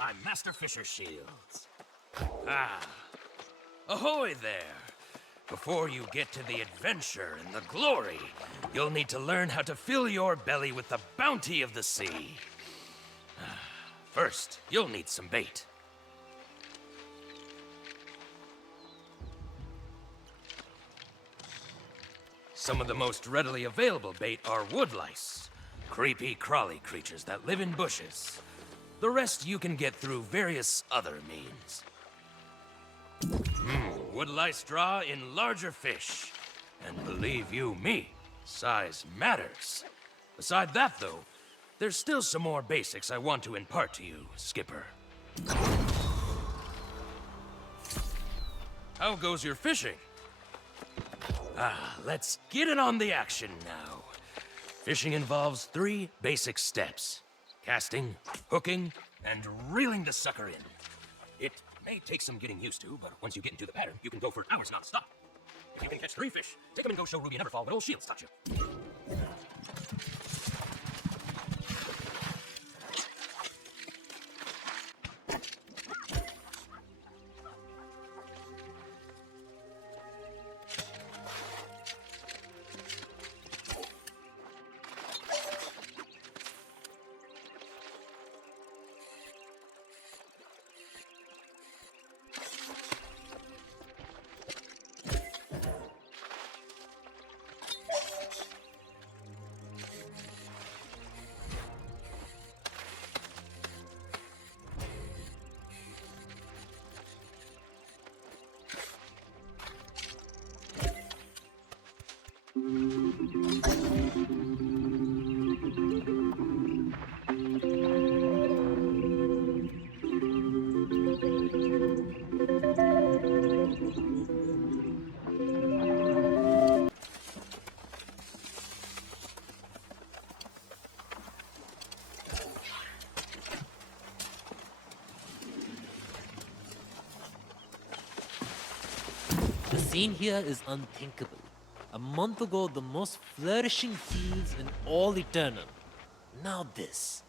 I'm Master Fisher Shields. Ah, ahoy there! Before you get to the adventure and the glory, you'll need to learn how to fill your belly with the bounty of the sea. First, you'll need some bait. Some of the most readily available bait are woodlice, creepy, crawly creatures that live in bushes. The rest you can get through various other means. Woodlice draw in larger fish. And believe you me, size matters. Beside that, though, there's still some more basics I want to impart to you, Skipper. How goes your fishing? Let's get it on the action now. Fishing involves 3 basic steps: casting, hooking, and reeling the sucker in. It may take some getting used to, but once you get into the pattern, you can go for hours non-stop. If you can catch 3 fish, take them and go show Ruby Neverfall what old Shields taught you. The scene here is unthinkable. A month ago, the most flourishing fields in all Eternal. Now this.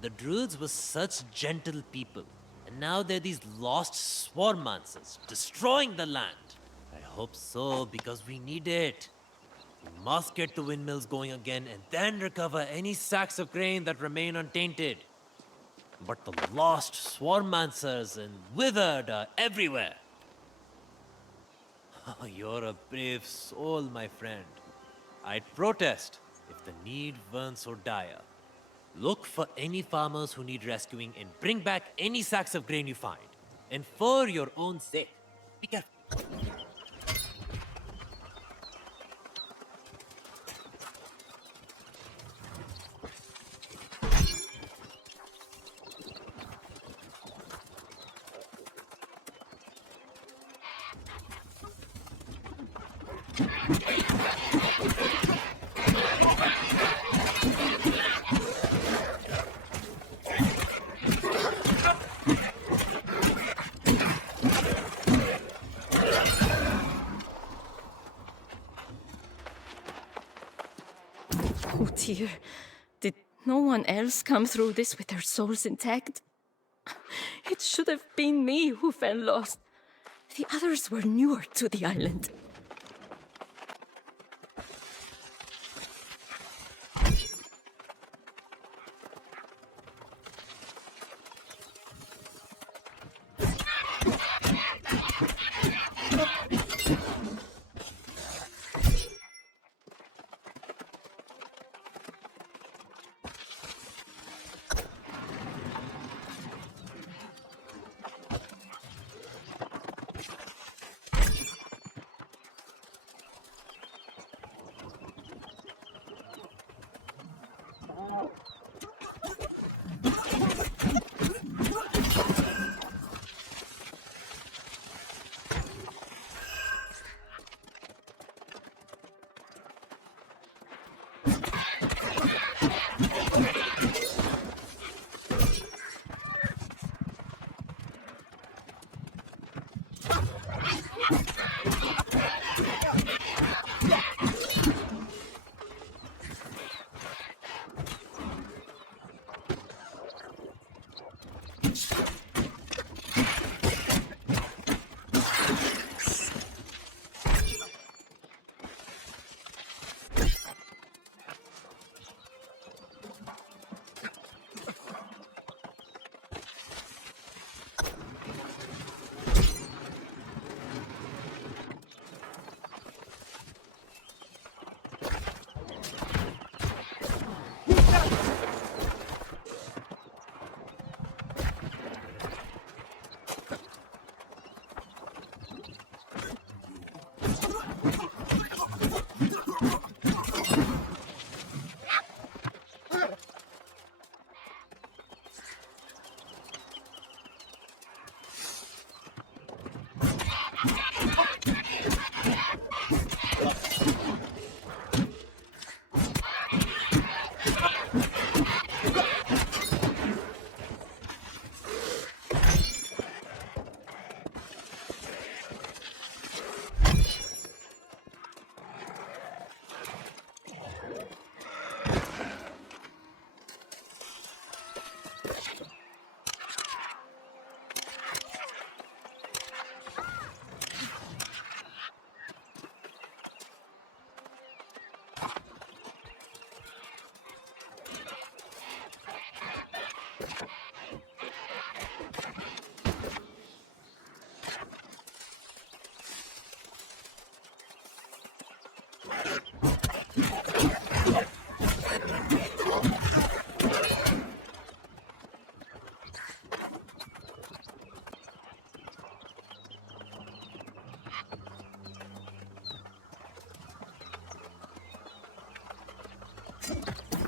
The druids were such gentle people, and now they're these lost swarmancers, destroying the land. I hope so, because we need it. We must get the windmills going again, and then recover any sacks of grain that remain untainted. But the lost swarmancers and withered are everywhere. Oh, you're a brave soul, my friend. I'd protest if the need weren't so dire. Look for any farmers who need rescuing and bring back any sacks of grain you find. And for your own sake, be careful. Oh dear, did no one else come through this with their souls intact? It should have been me who fell lost. The others were newer to the island.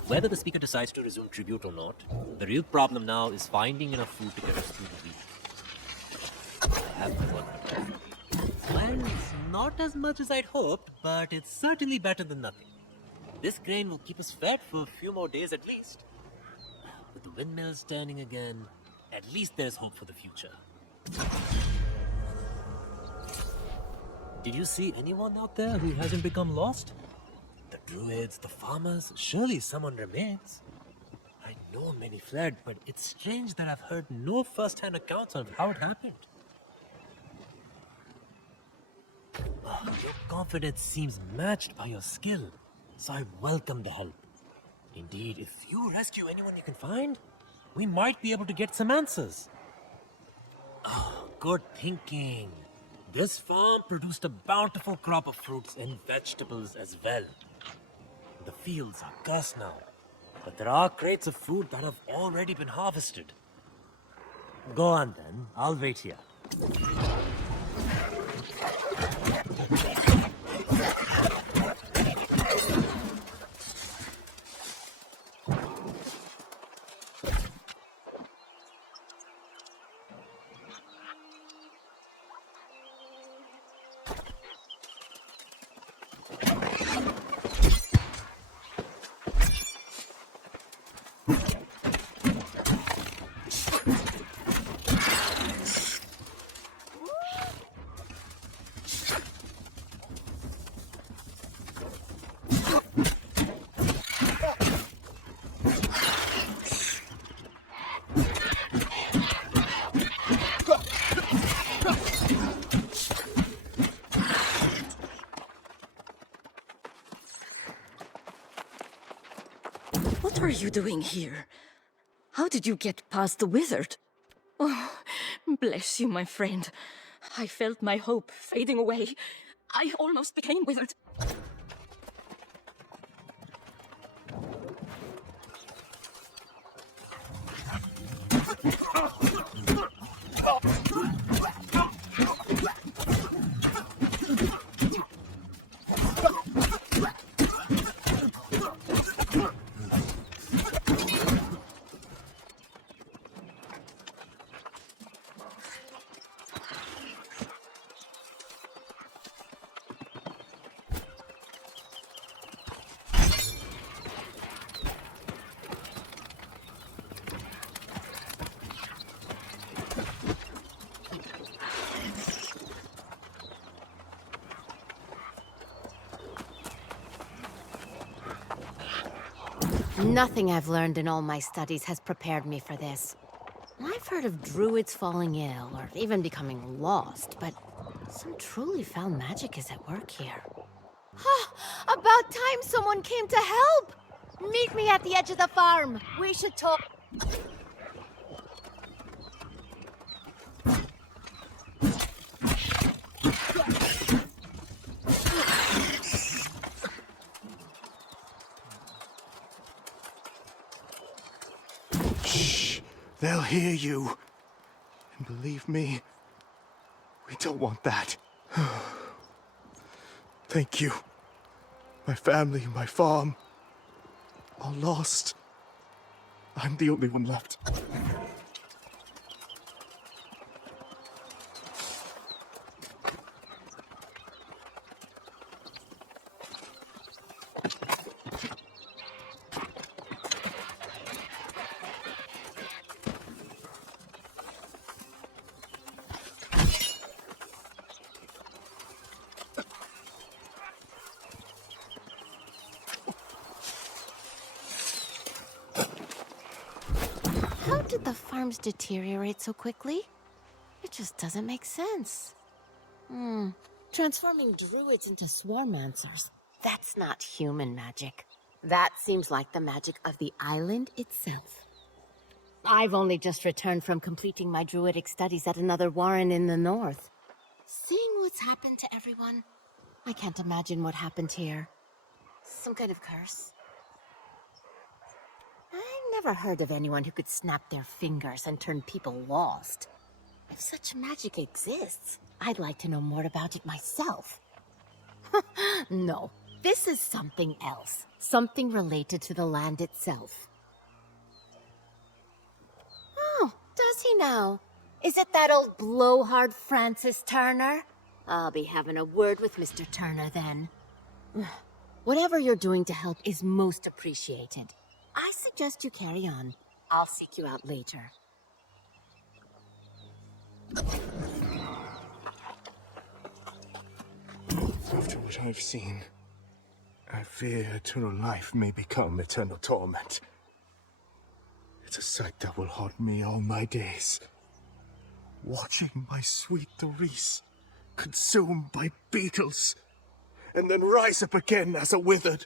Whether the speaker decides to resume tribute or not, the real problem now is finding enough food to get us through the week. I have my work. Well, it's not as much as I'd hoped, but it's certainly better than nothing. This grain will keep us fed for a few more days at least. With the windmills turning again, at least there's hope for the future. Did you see anyone out there who hasn't become lost? The druids, the farmers, surely someone remains. I know many fled, but it's strange that I've heard no first-hand accounts of how it happened. Your confidence seems matched by your skill, so I welcome the help. Indeed, if you rescue anyone you can find, we might be able to get some answers. Oh, good thinking. This farm produced a bountiful crop of fruits and vegetables as well. The fields are cursed now, but there are crates of food that have already been harvested. Go on then, I'll wait here. What are you doing here? How did you get past the wizard? Oh, bless you, my friend. I felt my hope fading away. I almost became withered. Nothing I've learned in all my studies has prepared me for this. I've heard of druids falling ill, or even becoming lost, but some truly foul magic is at work here. About time someone came to help! Meet me at the edge of the farm. We should talk. They'll hear you. And believe me, we don't want that. Thank you. My family, my farm, all lost. I'm the only one left. How did the farms deteriorate so quickly? It just doesn't make sense. Transforming druids into swarmancers. That's not human magic. That seems like the magic of the island itself. I've only just returned from completing my druidic studies at another warren in the north. Seeing what's happened to everyone, I can't imagine what happened here. Some kind of curse? I've never heard of anyone who could snap their fingers and turn people lost. If such magic exists, I'd like to know more about it myself. No, this is something else. Something related to the land itself. Oh, does he now? Is it that old blowhard Francis Turner? I'll be having a word with Mr. Turner then. Whatever you're doing to help is most appreciated. I suggest you carry on. I'll seek you out later. After what I've seen, I fear eternal life may become eternal torment. It's a sight that will haunt me all my days. Watching my sweet Doris consumed by beetles, and then rise up again as a withered.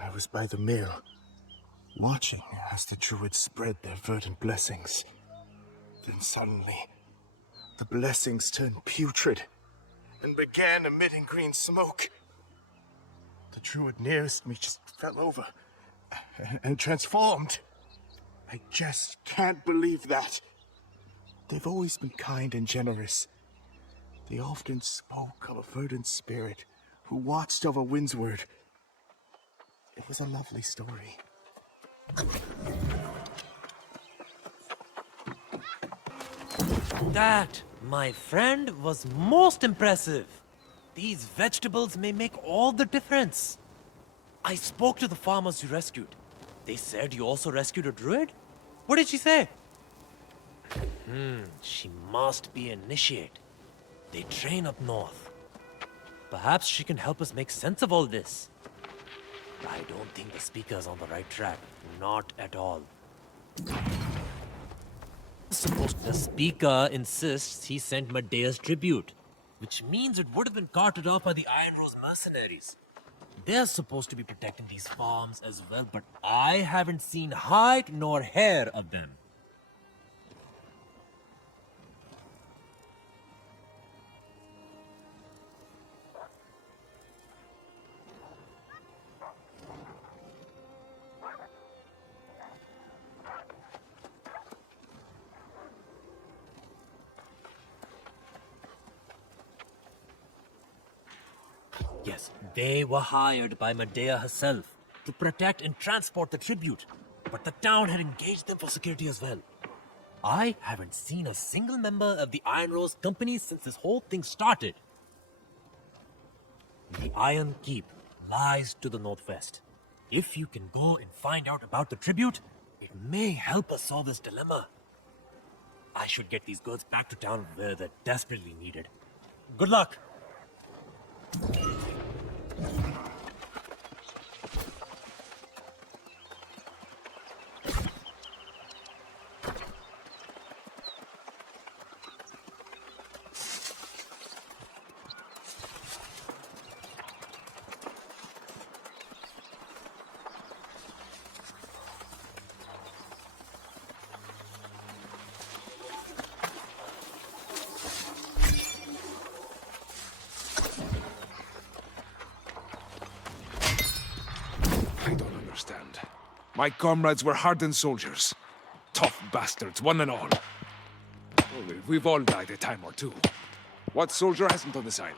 I was by the mill, watching as the druids spread their verdant blessings. Then suddenly, the blessings turned putrid and began emitting green smoke. The druid nearest me just fell over and transformed. I just can't believe that. They've always been kind and generous. They often spoke of a verdant spirit who watched over Windsward. It was a lovely story. That, my friend, was most impressive. These vegetables may make all the difference. I spoke to the farmers you rescued. They said you also rescued a druid? What did she say? She must be an initiate. They train up north. Perhaps she can help us make sense of all this. I don't think the speaker's on the right track. Not at all. Suppose the speaker insists he sent Medea's tribute, which means it would have been carted off by the Iron Rose mercenaries. They're supposed to be protecting these farms as well, but I haven't seen hide nor hair of them. Yes, they were hired by Medea herself to protect and transport the tribute, but the town had engaged them for security as well. I haven't seen a single member of the Iron Rose Company since this whole thing started. The Iron Keep lies to the northwest. If you can go and find out about the tribute, it may help us solve this dilemma. I should get these goods back to town where they're desperately needed. Good luck! I don't understand. My comrades were hardened soldiers. Tough bastards, one and all. We've all died a time or two. What soldier hasn't on this island?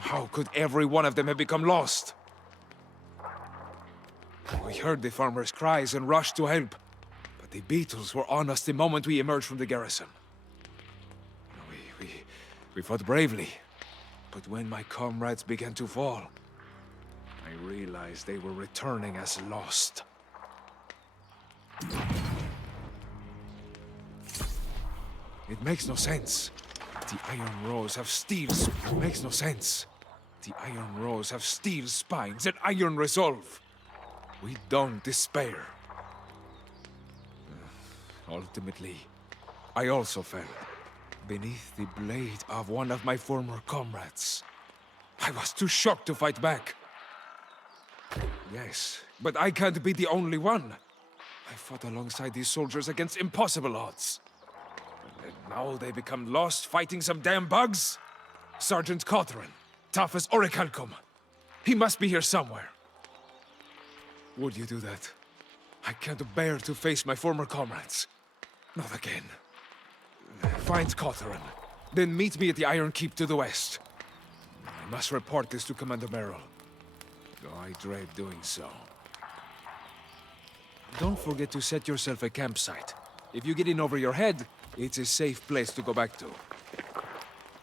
How could every one of them have become lost? We heard the farmers' cries and rushed to help. But the beetles were on us the moment we emerged from the garrison. We fought bravely. But when my comrades began to fall, I realized they were returning as lost. It makes no sense. The Iron Rose have steel... It makes no sense. The Iron Rose have steel spines and iron resolve. We don't despair. Ultimately, I also fell beneath the blade of one of my former comrades. I was too shocked to fight back. Yes, but I can't be the only one. I fought alongside these soldiers against impossible odds. And now they become lost fighting some damn bugs? Sergeant Cawthron, tough as Orichalcum. He must be here somewhere. Would you do that? I can't bear to face my former comrades. Not again. Find Cawthron. Then meet me at the Iron Keep to the west. I must report this to Commander Merrill, though I dread doing so. Don't forget to set yourself a campsite. If you get in over your head, it's a safe place to go back to.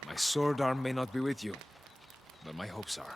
My sword arm may not be with you, but my hopes are.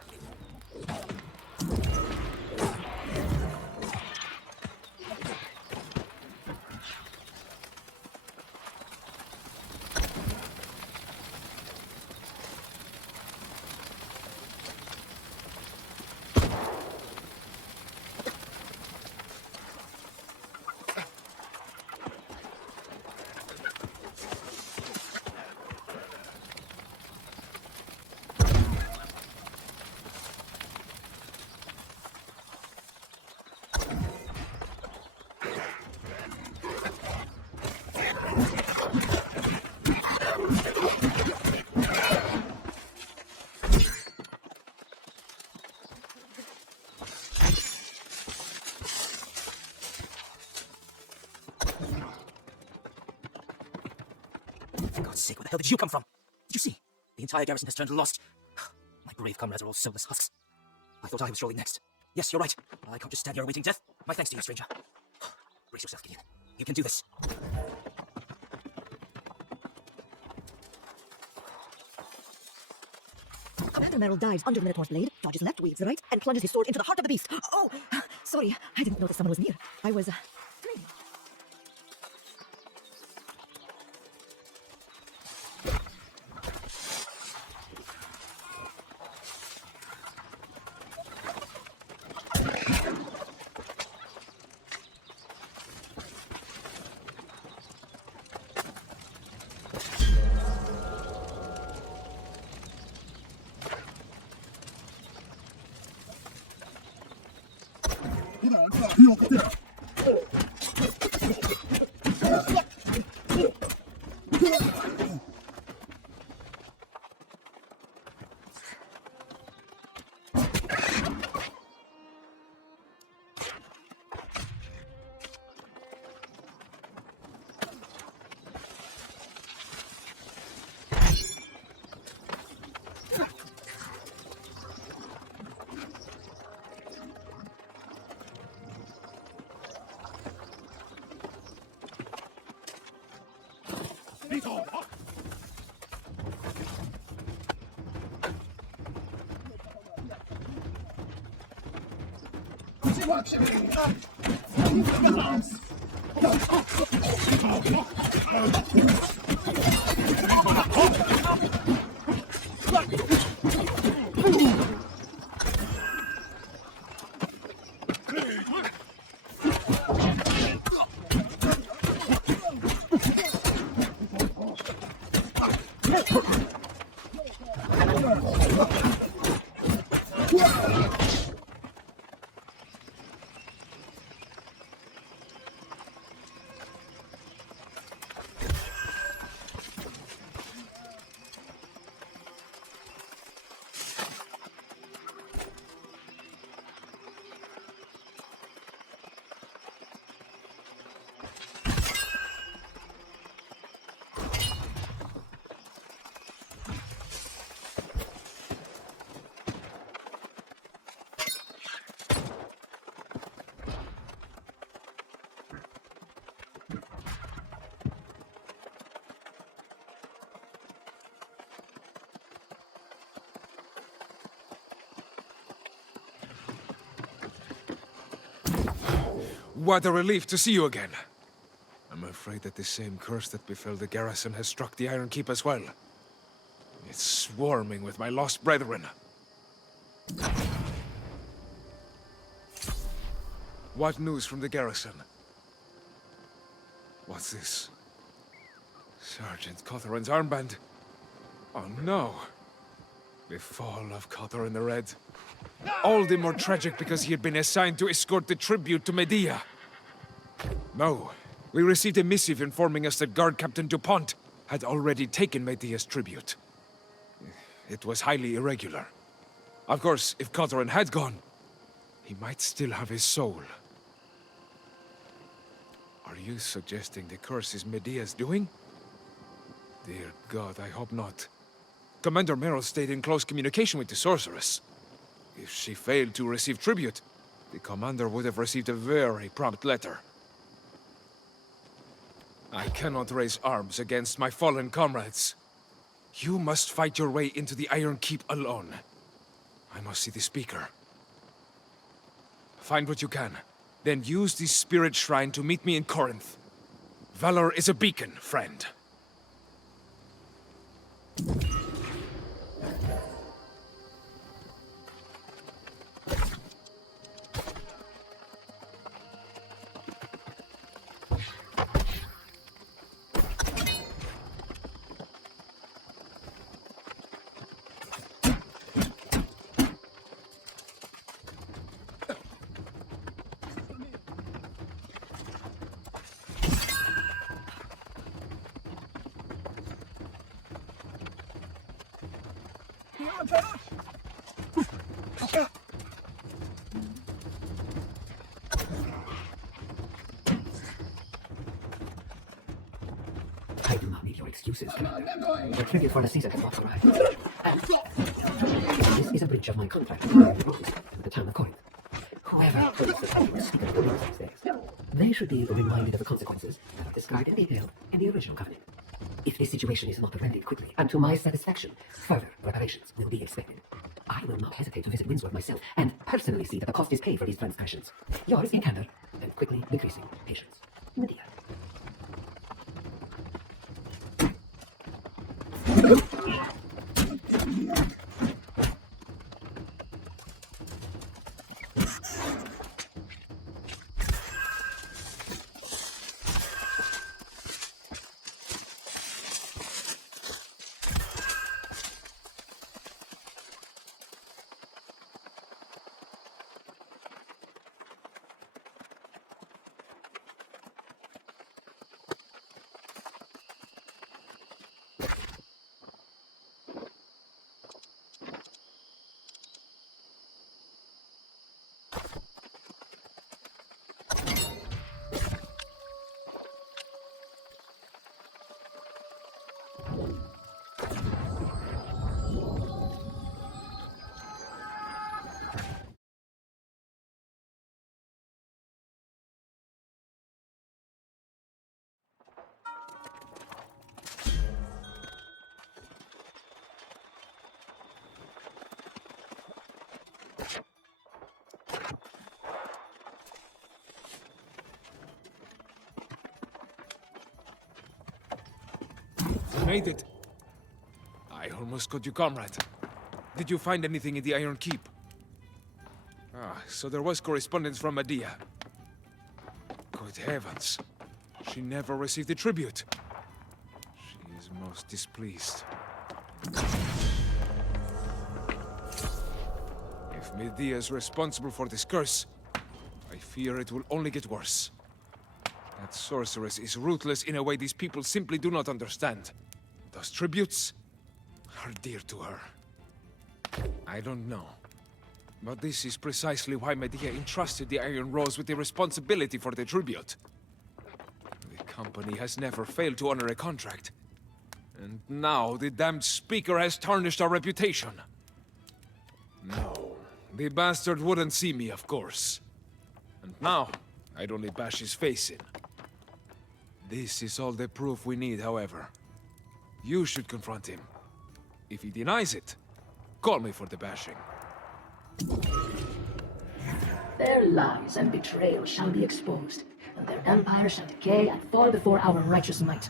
For God's sake, where the hell did you come from? Did you see? The entire garrison has turned lost. My brave comrades are all soulless husks. I thought I was surely next. Yes, you're right. I can't just stand here awaiting death. My thanks to you, stranger. Brace yourself, Gideon. You can do this. Commander Merrill dives under the Minotaur's blade, dodges left, weaves right, and plunges his sword into the heart of the beast. Oh! Sorry, I didn't notice someone was near. I was, dreaming. What a relief to see you again. I'm afraid that the same curse that befell the garrison has struck the Iron Keep as well. It's swarming with my lost brethren. What news from the garrison? What's this? Sergeant Cawthron's armband. Oh no. The fall of Cawthron the Red. All the more tragic because he had been assigned to escort the tribute to Medea. No, we received a missive informing us that Guard Captain DuPont had already taken Medea's tribute. It was highly irregular. Of course, if Cotoran had gone, he might still have his soul. Are you suggesting the curse is Medea's doing? Dear God, I hope not. Commander Merrill stayed in close communication with the sorceress. If she failed to receive tribute, the commander would have received a very prompt letter. I cannot raise arms against my fallen comrades. You must fight your way into the Iron Keep alone. I must see the speaker. Find what you can, then use the spirit shrine to meet me in Corinth. Valor is a beacon, friend. I do not need your excuses, Commander. The tribute for the season has not arrived. And this is a breach of my contract with the town of Corinth. Whoever plays the fighting the speaker of the rules these days, they should be reminded of the consequences that are described in detail in the original covenant. If this situation is not remedied quickly, and to my satisfaction, further reparations will be expected. I will not hesitate to visit Windsor myself, and personally see that the cost is paid for these transgressions. Yours in candor, and quickly decreasing patience. Medea. Made it. I almost got you, comrade. Did you find anything in the Iron Keep? Ah, so there was correspondence from Medea. Good heavens. She never received the tribute. She is most displeased. If Medea is responsible for this curse, I fear it will only get worse. That sorceress is ruthless in a way these people simply do not understand. Those tributes are dear to her. I don't know. But this is precisely why Medea entrusted the Iron Rose with the responsibility for the tribute. The company has never failed to honor a contract. And now the damned speaker has tarnished our reputation. No, the bastard wouldn't see me, of course. And now, I'd only bash his face in. This is all the proof we need, however. You should confront him. If he denies it, call me for the bashing. Their lies and betrayal shall be exposed, and their empire shall decay and fall before our righteous might.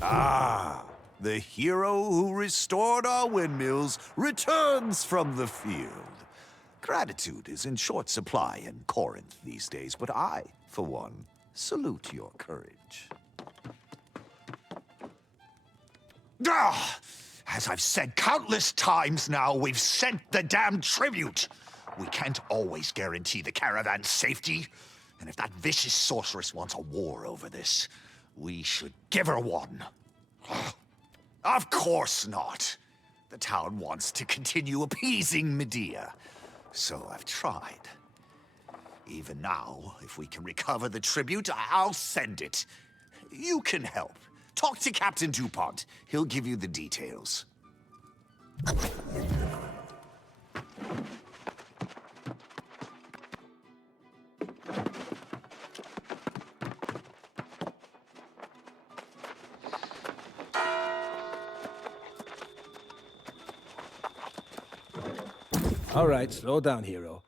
Ah, the hero who restored our windmills returns from the field. Gratitude is in short supply in Corinth these days, but I, for one, salute your courage. Ah! As I've said countless times now, we've sent the damn tribute! We can't always guarantee the caravan's safety. And if that vicious sorceress wants a war over this, we should give her one. Of course not. The town wants to continue appeasing Medea. So I've tried. Even now, if we can recover the tribute, I'll send it. You can help. Talk to Captain DuPont. He'll give you the details. All right, slow down, hero.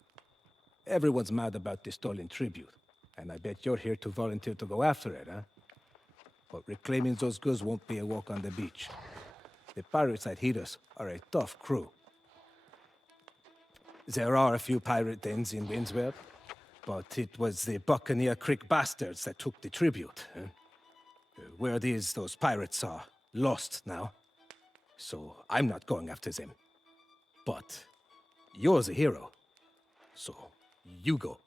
Everyone's mad about the stolen tribute, and I bet you're here to volunteer to go after it, huh? But reclaiming those goods won't be a walk on the beach. The pirates that hit us are a tough crew. There are a few pirate dens in Windswept, but it was the Buccaneer Creek bastards that took the tribute. Huh? Word is those pirates are lost now, so I'm not going after them. But you're the hero, so you go.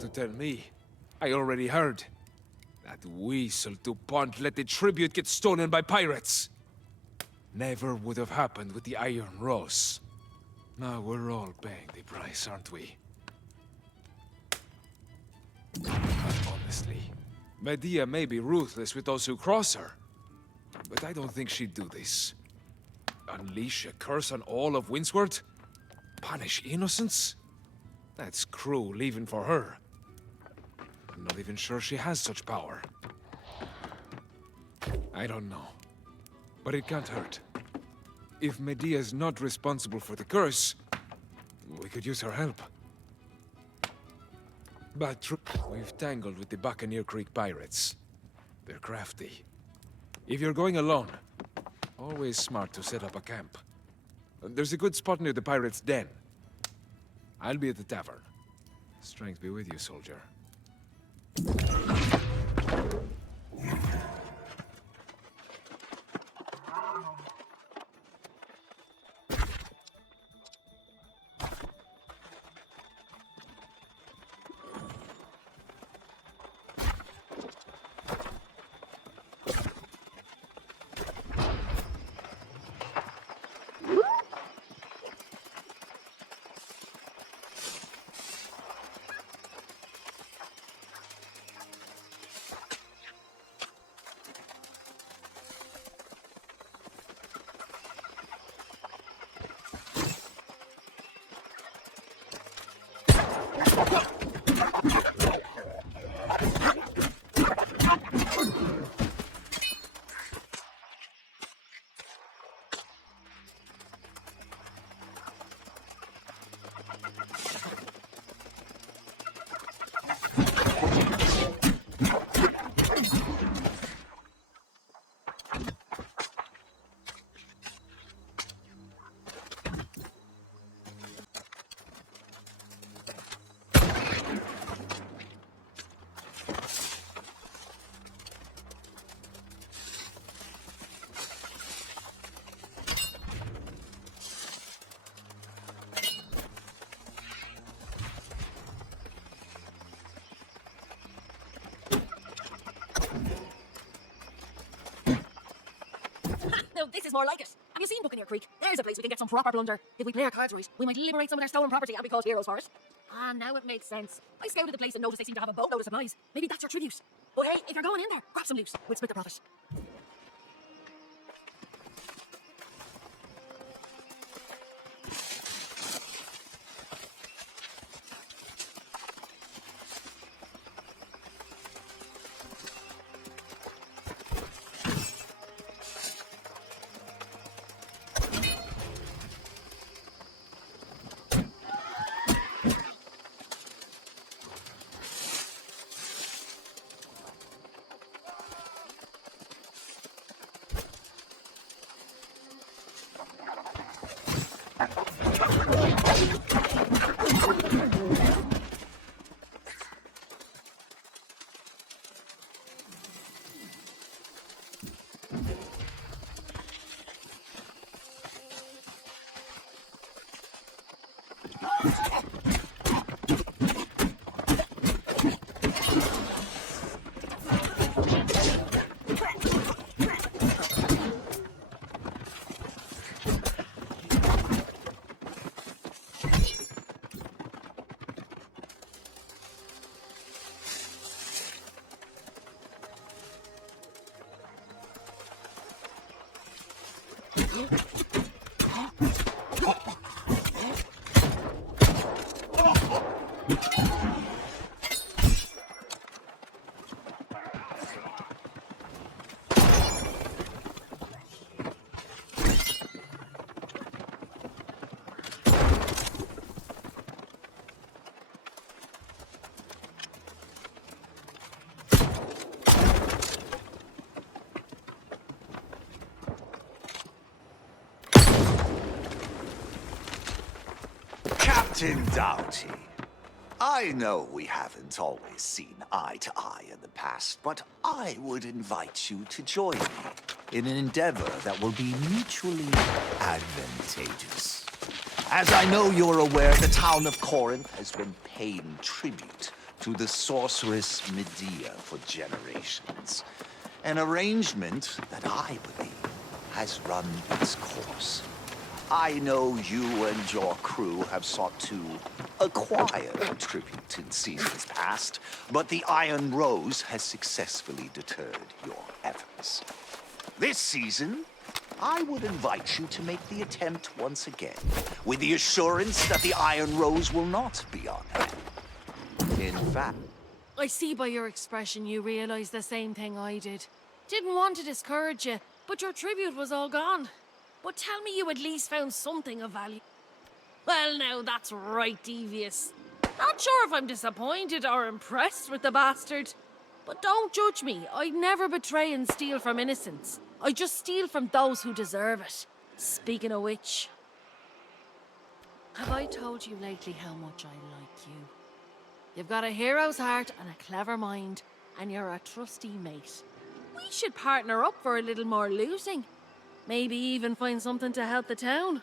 To tell me. I already heard. That weasel DuPont let the tribute get stolen by pirates. Never would have happened with the Iron Rose. Now we're all paying the price, aren't we? Honestly, Medea may be ruthless with those who cross her, but I don't think she'd do this. Unleash a curse on all of Windsward? Punish innocents? That's cruel even for her. I'm not even sure she has such power. I don't know. But it can't hurt. If Medea's not responsible for the curse, we could use her help. But we've tangled with the Buccaneer Creek pirates. They're crafty. If you're going alone, always smart to set up a camp. There's a good spot near the pirates' den. I'll be at the tavern. Strength be with you, soldier. Now this is more like it. Have you seen Buccaneer Creek? There's a place we can get some proper plunder. If we play our cards right, we might liberate some of their stolen property and be called heroes for it. Ah, now it makes sense. I scouted the place and noticed they seem to have a boatload of supplies. Maybe that's your tribute. But hey, if you're going in there, grab some loot. We'll split the profit. Captain Doughty, I know we haven't always seen eye to eye in the past, but I would invite you to join me in an endeavor that will be mutually advantageous. As I know you're aware, the town of Corinth has been paying tribute to the sorceress Medea for generations. An arrangement that I believe has run its course. I know you and your crew have sought to acquire the tribute in seasons past, but the Iron Rose has successfully deterred your efforts. This season, I would invite you to make the attempt once again, with the assurance that the Iron Rose will not be on hand. In fact... I see by your expression you realize the same thing I did. Didn't want to discourage you, but your tribute was all gone. But tell me you at least found something of value. Well, now that's right devious. Not sure if I'm disappointed or impressed with the bastard. But don't judge me. I'd never betray and steal from innocents. I just steal from those who deserve it. Speaking of which... have I told you lately how much I like you? You've got a hero's heart and a clever mind, and you're a trusty mate. We should partner up for a little more looting. Maybe even find something to help the town.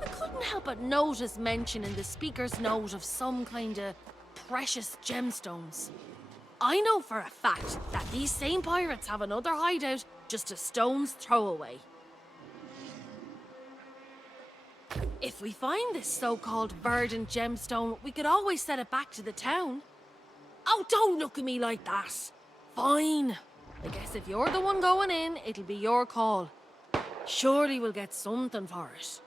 I couldn't help but notice mention in the speaker's note of some kind of precious gemstones. I know for a fact that these same pirates have another hideout just a stone's throw away. If we find this so-called verdant gemstone, we could always set it back to the town. Oh, don't look at me like that. Fine. I guess if you're the one going in, it'll be your call. Surely we'll get something for it.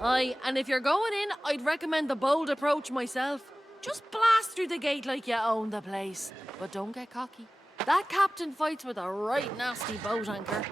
Aye, and if you're going in, I'd recommend the bold approach myself. Just blast through the gate like you own the place. But don't get cocky. That captain fights with a right nasty boat anchor.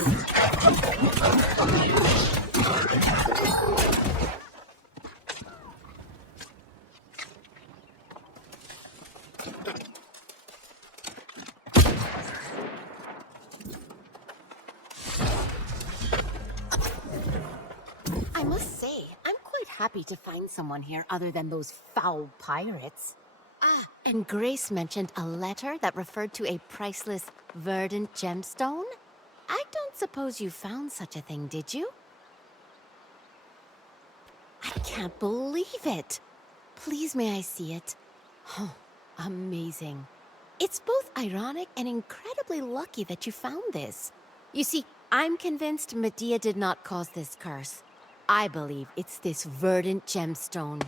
I must say, I'm quite happy to find someone here other than those foul pirates. Ah, and Grace mentioned a letter that referred to a priceless verdant gemstone? I don't suppose you found such a thing, did you? I can't believe it! Please may I see it? Oh, amazing. It's both ironic and incredibly lucky that you found this. You see, I'm convinced Medea did not cause this curse. I believe it's this verdant gemstone.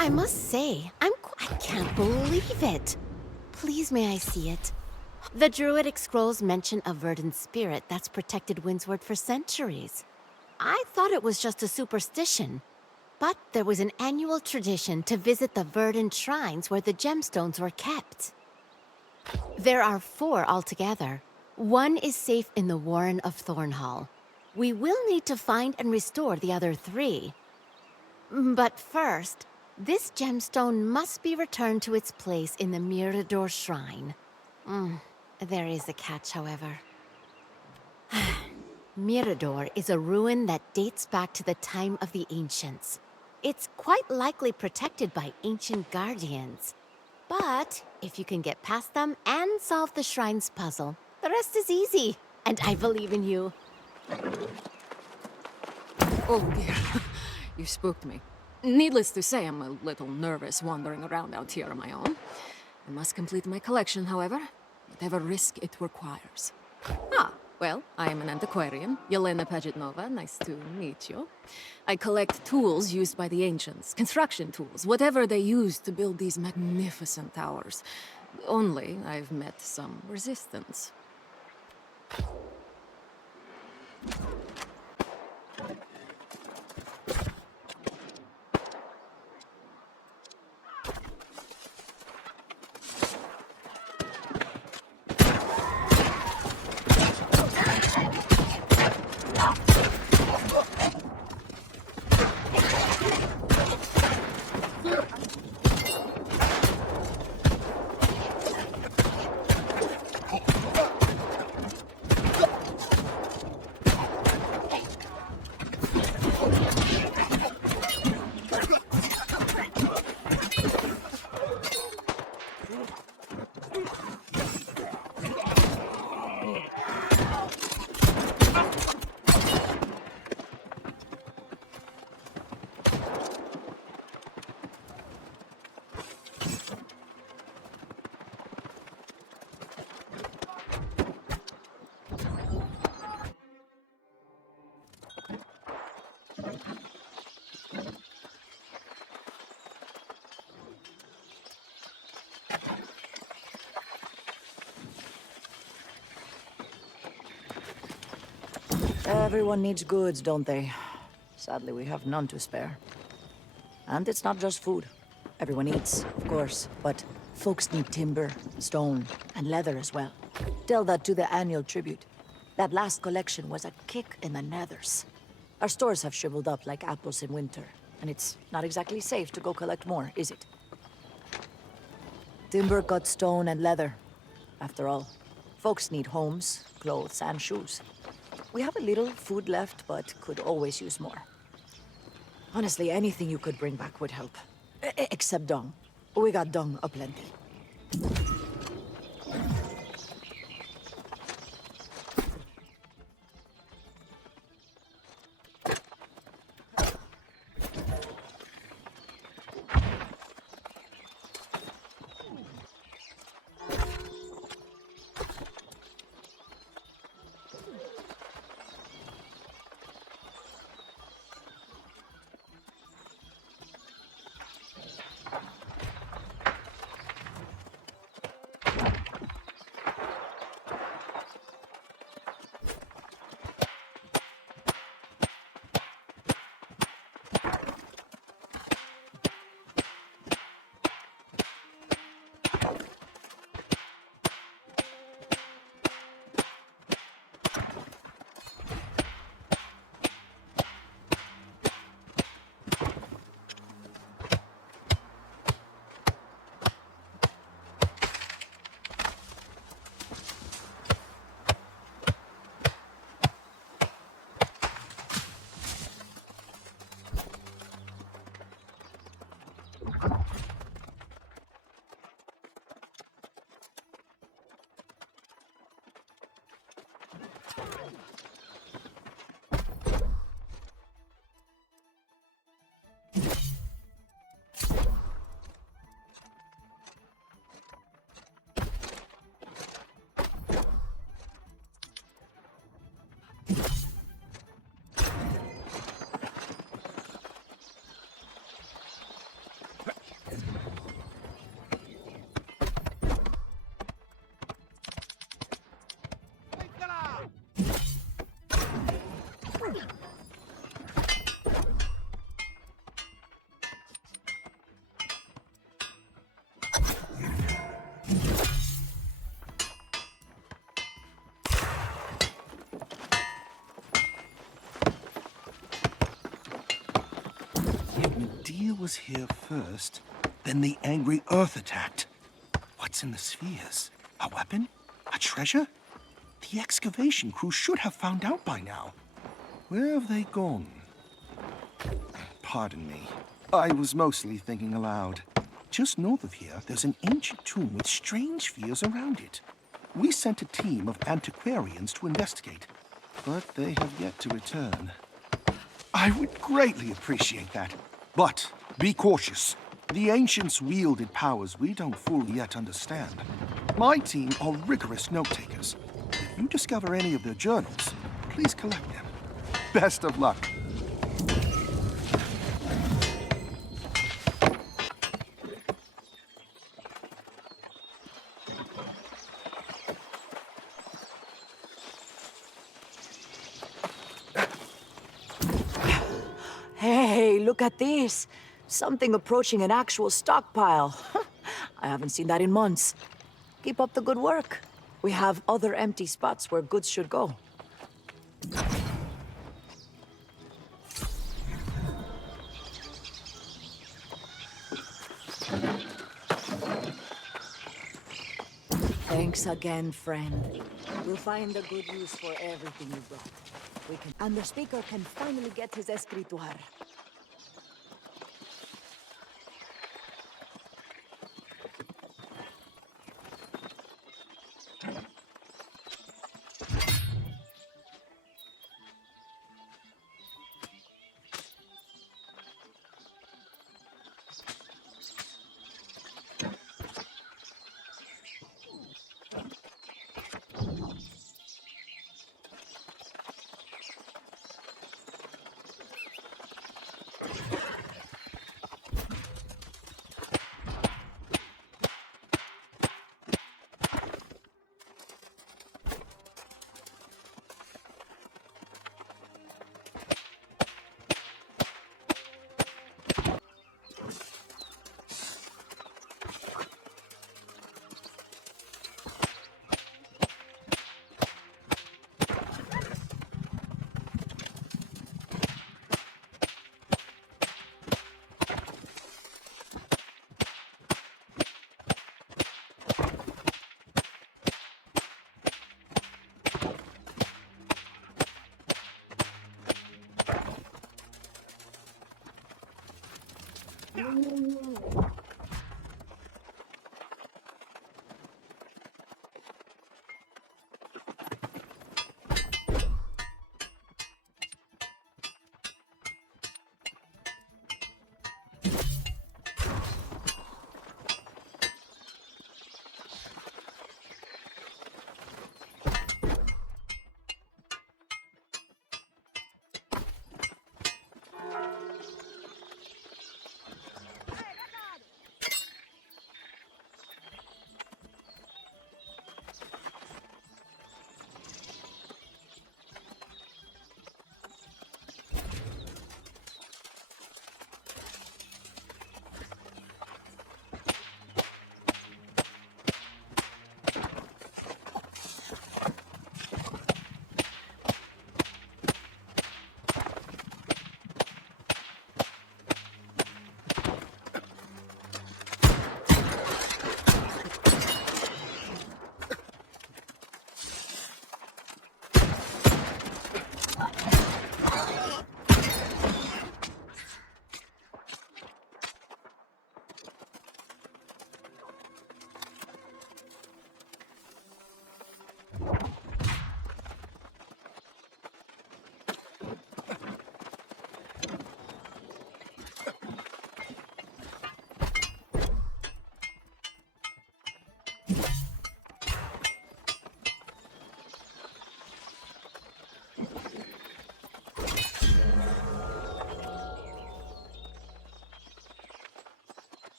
I must say, I can't believe it. Please may I see it? The Druidic scrolls mention a verdant spirit that's protected Windsward for centuries. I thought it was just a superstition, but there was an annual tradition to visit the verdant shrines where the gemstones were kept. There are 4 altogether. 1 is safe in the Warren of Thornhall. We will need to find and restore the other 3. But first, this gemstone must be returned to its place in the Mirador Shrine. There is a catch, however. Mirador is a ruin that dates back to the time of the ancients. It's quite likely protected by ancient guardians. But if you can get past them and solve the shrine's puzzle, the rest is easy. And I believe in you. Oh dear, you spooked me. Needless to say, I'm a little nervous wandering around out here on my own. I must complete my collection, however, whatever risk it requires. Ah, well, I am an antiquarian, Yelena Pagetnova, nice to meet you. I collect tools used by the ancients, construction tools, whatever they used to build these magnificent towers. Only I've met some resistance. Everyone needs goods, don't they? Sadly, we have none to spare. And it's not just food. Everyone eats, of course, but folks need timber, stone, and leather as well. Tell that to the annual tribute. That last collection was a kick in the nethers. Our stores have shriveled up like apples in winter, and it's not exactly safe to go collect more, is it? Timber cut stone and leather. After all, folks need homes, clothes, and shoes. We have a little food left, but could always use more. Honestly, anything you could bring back would help. Except dung. We got dung aplenty. was here first, then the angry Earth attacked. What's in the spheres? A weapon? A treasure? The excavation crew should have found out by now. Where have they gone? Pardon me. I was mostly thinking aloud. Just north of here, there's an ancient tomb with strange spheres around it. We sent a team of antiquarians to investigate, but they have yet to return. I would greatly appreciate that. But be cautious. The ancients wielded powers we don't fully yet understand. My team are rigorous note-takers. If you discover any of their journals, please collect them. Best of luck. Hey, look at this. Something approaching an actual stockpile. I haven't seen that in months. Keep up the good work. We have other empty spots where goods should go. Thanks again, friend. We'll find a good use for everything you brought. And the speaker can finally get his escritoire.